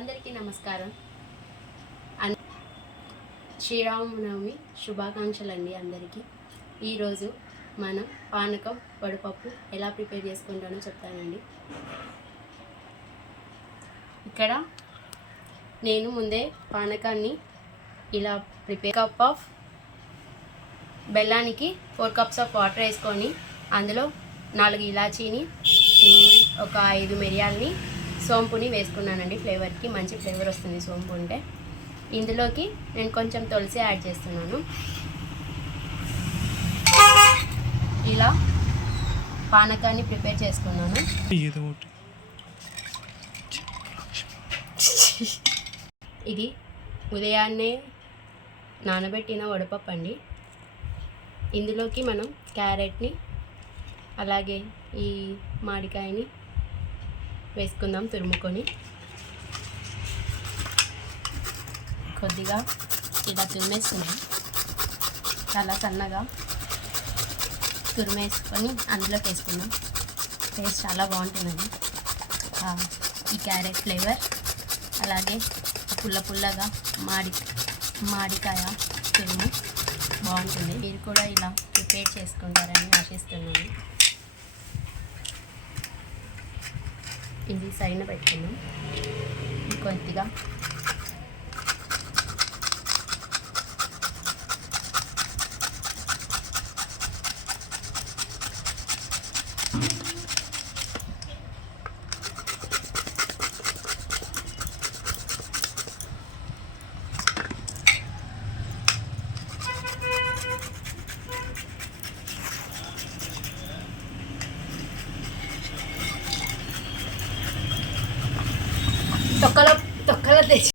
అందరికీ నమస్కారం. అన్ శ్రీరామనవమి శుభాకాంక్షలు అండి అందరికీ. ఈరోజు మనం పానకం వడపప్పు ఎలా ప్రిపేర్ చేసుకుంటానో చెప్తానండి. ఇక్కడ నేను ముందే పానకాన్ని ఇలా ప్రిపేర్ కప్ ఆఫ్ బెల్లానికి ఫోర్ కప్స్ ఆఫ్ వాటర్ వేసుకొని అందులో నాలుగు ఇలాచీని ఒక ఐదు మిరియాలని సోంపుని వేసుకున్నానండి. ఫ్లేవర్కి మంచి ఫ్లేవర్ వస్తుంది సోంపు ఉంటే. ఇందులోకి నేను కొంచెం తులసి యాడ్ చేస్తున్నాను. ఇలా పానకాన్ని ప్రిపేర్ చేసుకున్నాను. ఇది ఉదయాన్నే నానబెట్టిన వడపప్పు అండి ఇందులోకి మనం క్యారెట్ని అలాగే ఈ మామిడికాయని వేసుకుందాం తురుముకొని. కొద్దిగా ఇలా తురిమేసుకున్నాం. చాలా సన్నగా తురిమేసుకొని అందులోకి వేసుకుందాం. టేస్ట్ చాలా బాగుంటుందండి. ఈ క్యారెట్ ఫ్లేవర్ అలాగే పుల్ల పుల్లగా మాడి మాడికాయ తురుము బాగుంటుంది. మీరు కూడా ఇలా ప్రిపేర్ చేసుకుంటారని ఆశిస్తున్నాను. ఇది సైడ్ పెట్టుకున్నాం కొద్దిగా toca la, toca la techo.